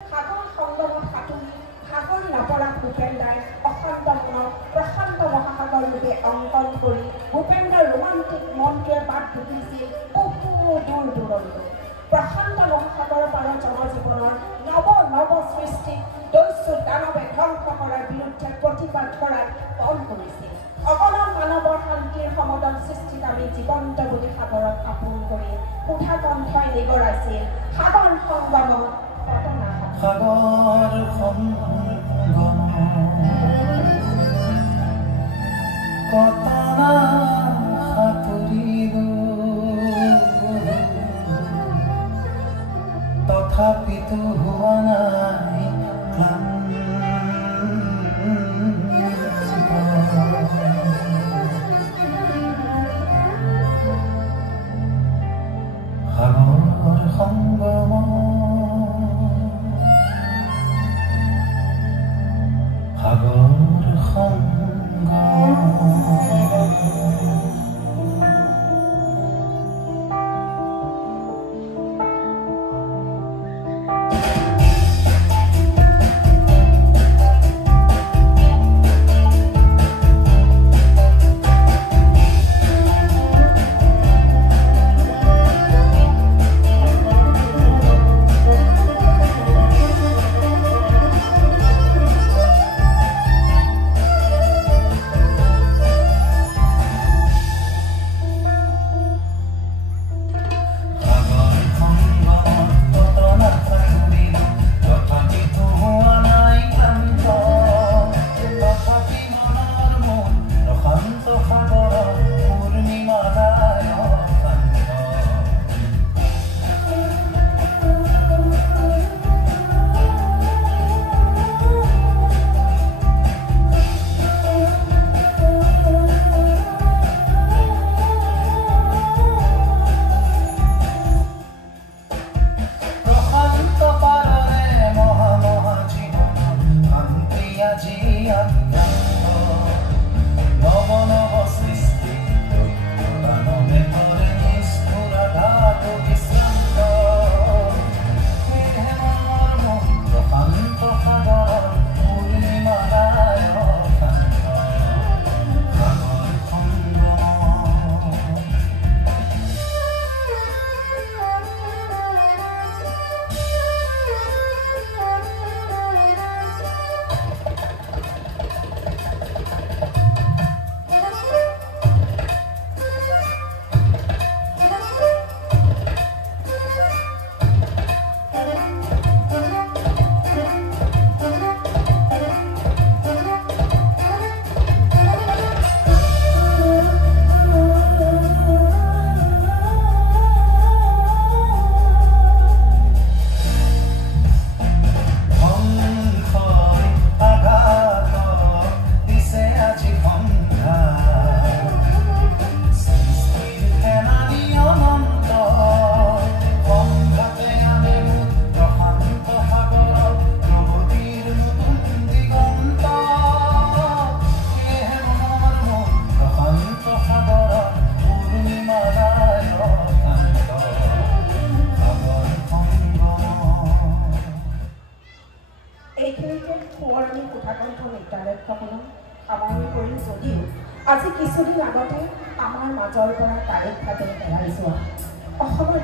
সাগৰ সংগমত সাঁতুৰি সাগৰ নপৰা ভূপেন্দ্ৰাই অশান্ত মনত প্ৰশান্ত মহাসাগৰ ৰূপে অংকন কৰি ভূপেন্দ্ৰৰ ৰোমান্টিক মনটোৱে বাট বুকিছিল বহু দূৰ দূৰলৈ। প্ৰশান্ত মহাসাগৰৰ পাৰৰ জনজীৱনৰ নৱ নৱ সৃষ্টিক দস্যু দানৱে ধ্বংস কৰাৰ বিৰুদ্ধে প্ৰতিবাদ কৰাত পণ কৰিছিল। অগণন মানৱৰ শান্তিৰ সমদল সৃষ্টিত আমি জীৱন্ত বুলি সাগৰক আপোন কৰি সুধা কণ্ঠই নিগৰাইছিল সাগৰ সংগমত পতনা সাগৰ সংগম কতনা সাঁতুৰিলো তথাপিতো হোৱা নাই সাগৰ সংগম সাগৰ সংগম সামৰণি কৰিম যদিও আজি কিছুদিন আগতে আমাৰ মাজৰ পৰা তাৰিখভাৱে হেৰাই যোৱা অসমৰ